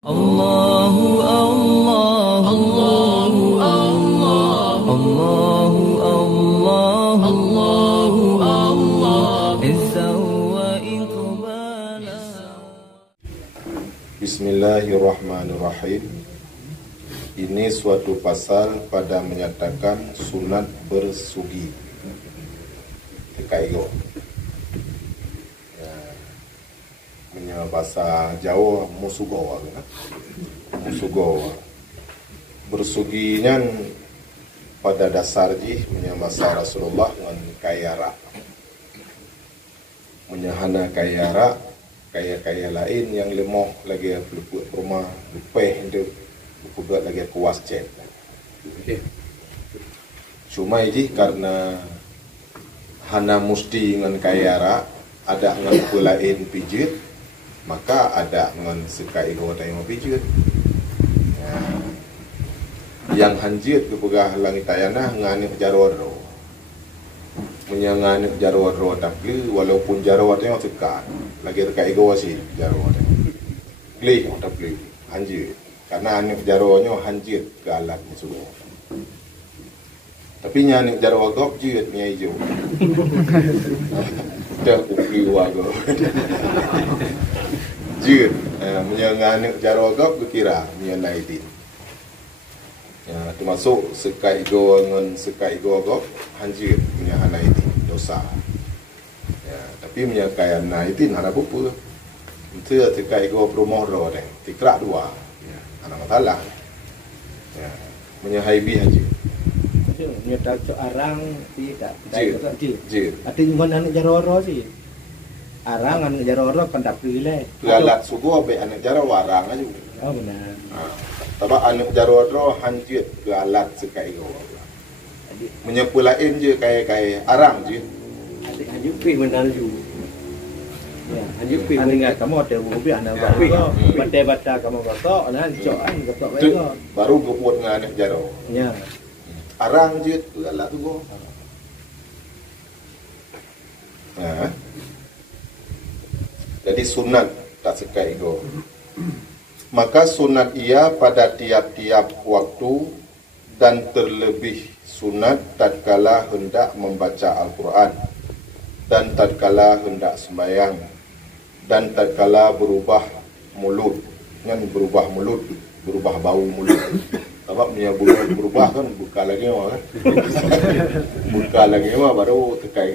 Allahu Allah, Allahu Allah, Allahu Allah, Allahu Allah, Izza wa Iqbala. Bismillahirrahmanirrahim. Ini suatu pasal pada menyatakan sunat bersugi. Tekaigo. Punya bahasa Jawa musugo kan? Musugo. Bersuginya pada dasar punya masa Rasulullah dengan kayara. Menyahana kayara kaya lain yang lemah lagi peluput rumah lupeh itu buat lagi kuas cek. Cuma ini karena hana musti dengan kayara ada dengan pelain pijit, maka ada dengan sekai dua tayang pijit. Yang hanjit kepegah langit tayana nganik jarwaro. Menyanganik jarwaro tapi walaupun jarwaro yang sekat lagi terkai gawa sih jarwaro. Beli tapi hanjit karena anik jarwanya hanjit ke alat musuh. Tapi nyanik jarwaro gop jit nyai jo. Dah beli wago. Jid, menyanganik jarwaro gop kira menyanai din. Termasuk sekai go dengan sekai go gop hanjir punya hana itu dosa. Tapi punya kaya hana itu hana bupu. Itu sekai go promoh ro deh, tikrak dua. Hana masalah. Punya haibi hanjir. Punya tak arang tidak. Jid. Ada mana anak jaroro sih. Arang anak jaroro kan tak pilih. Galat sugu abe anak jaro warang aja. Oh benar. Tapi anak jarwo hanjir galat sekai go. Menyepulain je kaya arang je. Adik hanjuk pi benar ju. Ya, hanjuk pi mengingat kamu ada mobil anak baru. Bata kamu gotok, nan coan gotok baik. Baru buat dengan anak jarwo. Ya. Arang je galat tu go. Jadi sunat tak sekai go. Maka sunat ia pada tiap-tiap waktu dan terlebih sunat tatkala hendak membaca Al-Quran dan tatkala hendak sembahyang dan tatkala berubah mulut, berubah bau mulut. Sebab punya mulut berubah kan buka lagi kan. Buka lagi baru tekai.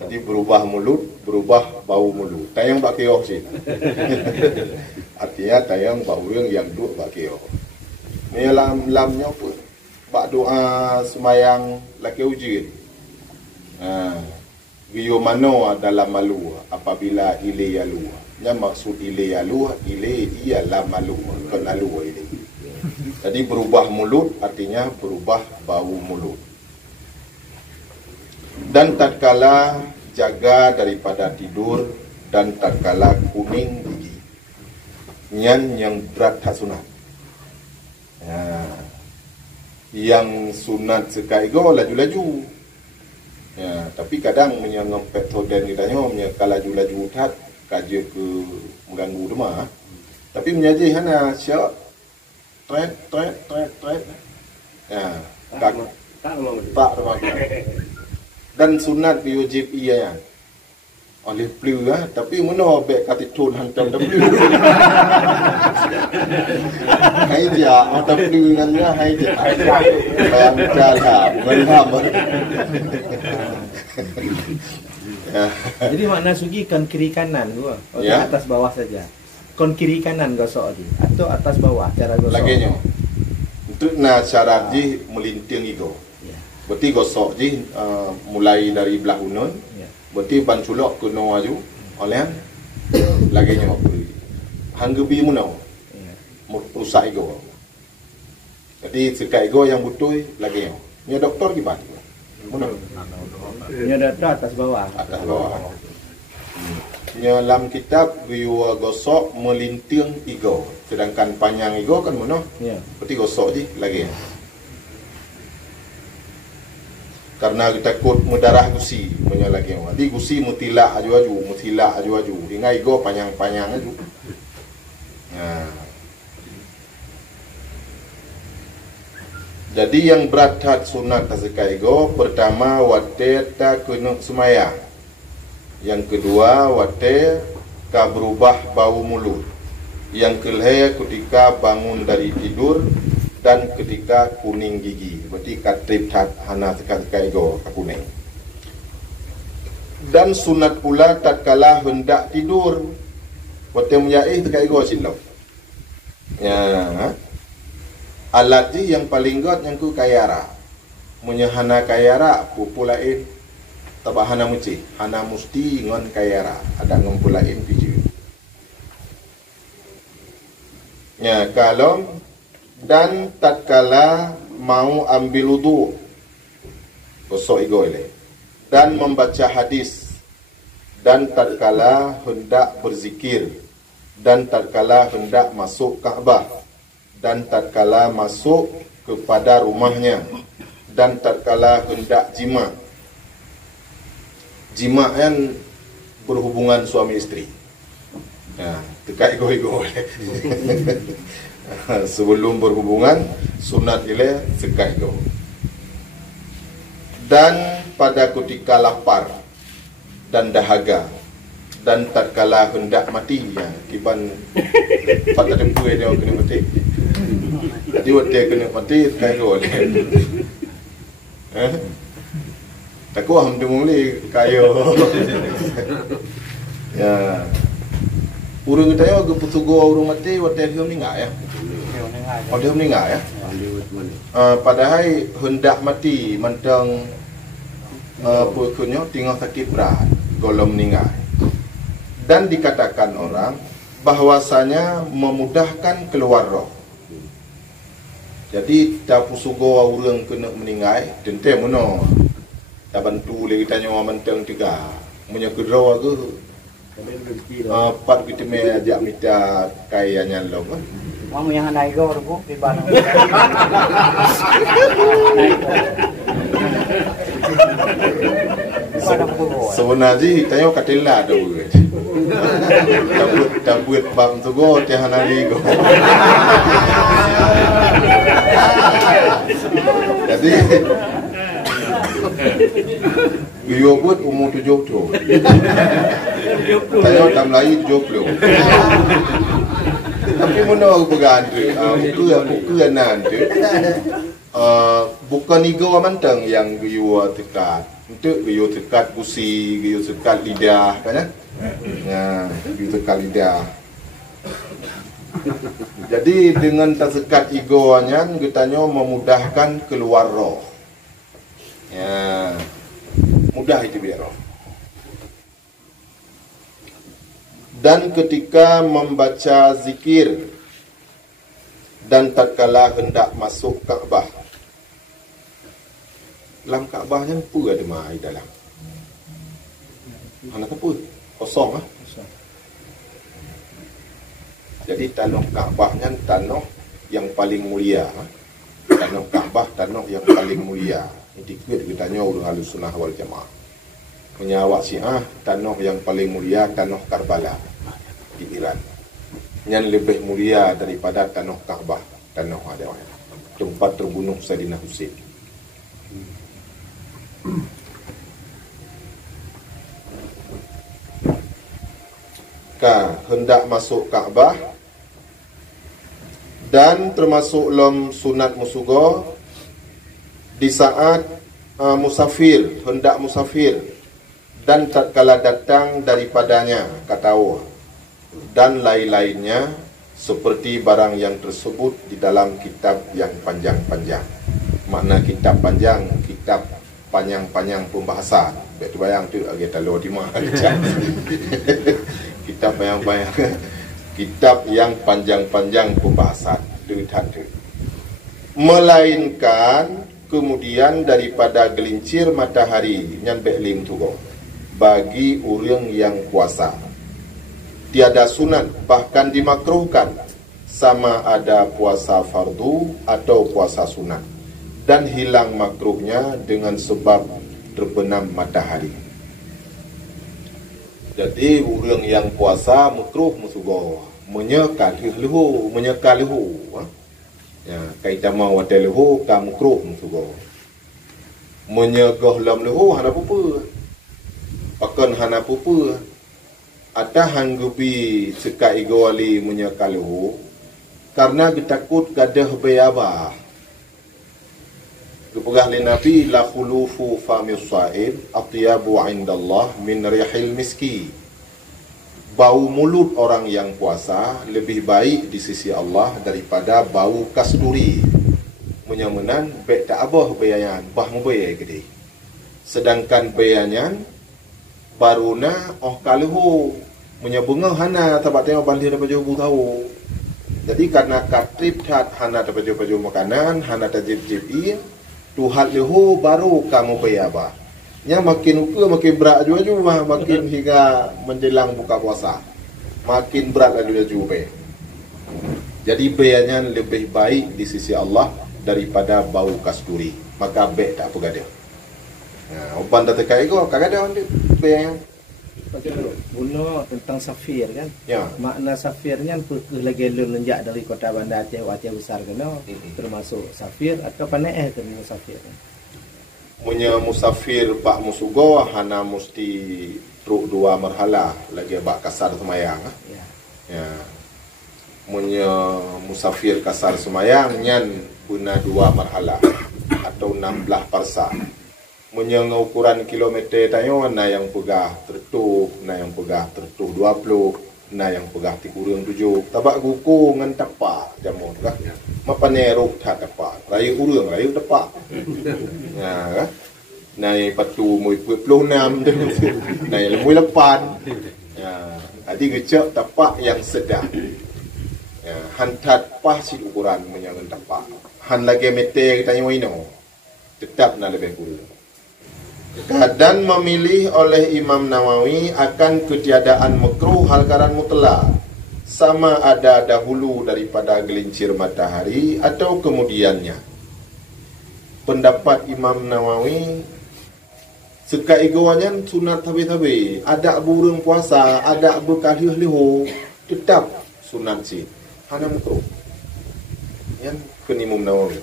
Jadi berubah mulut, berubah bau mulut. Tayang bak kiok sih. Artinya tayang bau yang duk bak kiok. Ni lamnya pun bak doa semayang laki ujian. Giyo mano dalam malu apabila ile yalu. Nya maksud ile yalu, ile ialah malu, bukan alu ile. Jadi berubah mulut artinya berubah bau mulut. Dan tatkala jaga daripada tidur dan tatkala kuning gigi. Nyan yang berat tak sunat. Yang sunat sekai go laju-laju. Tapi kadang menyangempet todan ditanya kalau laju-laju tak kaje ke mengganggu demam. Tapi menyaji hana syak tret. Tak rumah. Dan sunat wajib ia oleh pelu tapi mana bek kata tun hantam tapi hai dia atau pelu dengan hai dia bayang jalan mengham. Jadi makna sugi kan kiri kanan gua atau atas bawah saja. Kon kiri kanan gosok di atau atas bawah cara gosok. Laginya. Untuk syarat ji melinting itu. Berarti gosok je mulai dari belah unun. Berarti banculok ke no aju oleh lagi nyo. Hanggebi muno. Rusak ego. Jadi sekai ego yang butuh lagi nyo. Nya doktor gimana? Muno. Nya doktor atas bawah. Atas bawah. Nya dalam kitab riwa gosok melinting ego. Sedangkan panjang ego kan muno. Berarti gosok je lagi. Karena kita takut mudarah gusi menyalagi. Jadi gusi mutila aju-aju, hingga ego panjang-panjang aju. Jadi yang berat hat sunat tasekai go, pertama wate ta kena semaya. Yang kedua wate ka berubah bau mulut. Yang kelima ketika bangun dari tidur dan ketika kuning gigi. Berarti katrip hat hana sekai go ka kuning. Dan sunat pula tatkala hendak tidur. Wate menyaih sekai go silap. Ya. Alat yang paling got yang ku kayara. Menyahana kayara pulain tabah hana muci. Hana musti ngon kayara. Ada ngumpulain biji. Ya, kalau dan tatkala mau ambil wudu. Gosok igo ile. Dan membaca hadis. Dan tatkala hendak berzikir. Dan tatkala hendak masuk Kaabah. Dan tatkala masuk kepada rumahnya, dan tatkala hendak jima. Jima kan berhubungan suami istri. Ya, dekat ego-ego. Sebelum berhubungan sunat ile sekat ego. Dan pada ketika lapar dan dahaga dan tatkala hendak mati, ya kiban pada tempoh dia kena mati. Jadi waktu kena mati tak boleh. Tak kuah mungli kayo. Ya. Urang kita yo ke putugo urang mati waktu dia meninggal ya. Oh dia meninggal ya. Padahal hendak mati mentang pukunyo tinggal sakit berat, golong meninggal. Dan dikatakan orang bahwasanya memudahkan keluar roh. Jadi tak pusugo orang kena meninggal, tentu mono. Tak bantu lagi tanya orang mentang juga. Punya kedua ke? Pat kita me ajak minta kayanya lo kan. Mau yang naik go ruko di Bandung. Sebenarnya tanya katilla ada buat. Tak buat bab tu go tiada lagi go. Jadi bio buat umur 70. Tanya tam lain 70. Tapi mana pegang tu? Bukan nanti. Bukan ego mantang yang bio tekat. Untuk bio tekat gusi, bio tekat lidah, kan? Ya, bio tekat lidah. Jadi dengan tersekat egonya, katanya memudahkan keluar roh. Ya, mudah itu biar roh. Dan ketika membaca zikir dan tatkala hendak masuk Kaabah, dalam Kaabahnya apa ada mai dalam? Anak apa? Kosong ah. Jadi tanah Kaabahnya tanah yang paling mulia. Tanah Kaabah tanah yang paling mulia. Ini kita tanya orang Ahlussunnah wal Jamaah. Menyawak Syiah tanah yang paling mulia tanah Karbala di Iran. Yang lebih mulia daripada tanah Kaabah, tanah Adawan. Tempat terbunuh Sayyidina Husain. Hendak masuk Kaabah dan termasuk lom sunat musugo di saat musafir, hendak musafir dan tatkala datang daripadanya katawa dan lain-lainnya seperti barang yang tersebut di dalam kitab yang panjang-panjang. Makna kitab panjang, kitab panjang-panjang pembahasan. Betul bayang tu agak talu di mana kitab panjang-panjang, kitab yang panjang-panjang pembahasan. Melainkan kemudian daripada gelincir matahari yang beklim tu bagi orang yang puasa. Tiada sunat, bahkan dimakruhkan sama ada puasa fardu atau puasa sunat. Dan hilang makruhnya dengan sebab terbenam matahari. Jadi orang yang puasa makruh musugo menyekal lehu. Ya, kaitan mau ada leho kamu kruh juga. Menyegah lam leho hana apa-apa. Akan hana apa-apa. Ada hanggupi sekai gawali menyekal leho karena getakut gadah bayabah. Kepegah li Nabi la khulufu famis sa'id atyabu 'indallah min rihil miski. Bau mulut orang yang puasa lebih baik di sisi Allah daripada bau kasturi. Menyamenan baik tak abah bayangan, bah mubayai gede. Sedangkan bayangan baruna kalau menyabunga hana tabat tengok bandir dapat jauh tahu. Jadi karena katrip hat hana dapat jauh makanan, hana tajib-jibin, tuhat leho baru kamu bayabah. Nya makin uka makin berat juga makin hingga menjelang buka puasa. Makin berat juga. Jadi bayanya lebih baik di sisi Allah daripada bau kasturi. Maka baik tak apa gadah. Nah, upan dah tekai ko kagak ada bayanya. Guna tentang safir kan. Ya. Makna safirnya pekeh lagi lenjak dari kota bandar Aceh besar kena termasuk safir atau panai termasuk safir. Punya musafir bak musugo hana mesti truk dua marhala lagi bak kasar semayang. Ya. Punya musafir kasar semayang nyan guna dua marhala atau 16 parsa. Punya ukuran kilometer tayo na yang pegah tertuh, na yang pegah tertuh 20, na yang pegah tikurang 7. Tabak guku ngan tapak jamu kah. Mapanerok tak tapak. Rayu urang, rayu tapak. Ya, kan? Nai patu mui 26 tu. Nai lemui 8. Ya, adi gecek tapak yang sedang. Ya, hantat pasti ukuran menyangan tapak. Han lagi meter kita yang wino. Tetap nak lebih kurang. Dan memilih oleh Imam Nawawi akan ketiadaan makruh halkaran mutlak sama ada dahulu daripada gelincir matahari atau kemudiannya. Pendapat Imam Nawawi sekai gawanyan sunat tabi-tabi, ada burung puasa, ada berkalih liho, tetap sunat si hana makruh. Yang ke Imam Nawawi.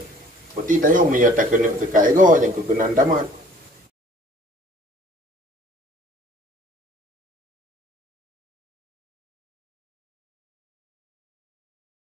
Berarti tayo menyatakan sekai gawan yang kekenaan damat.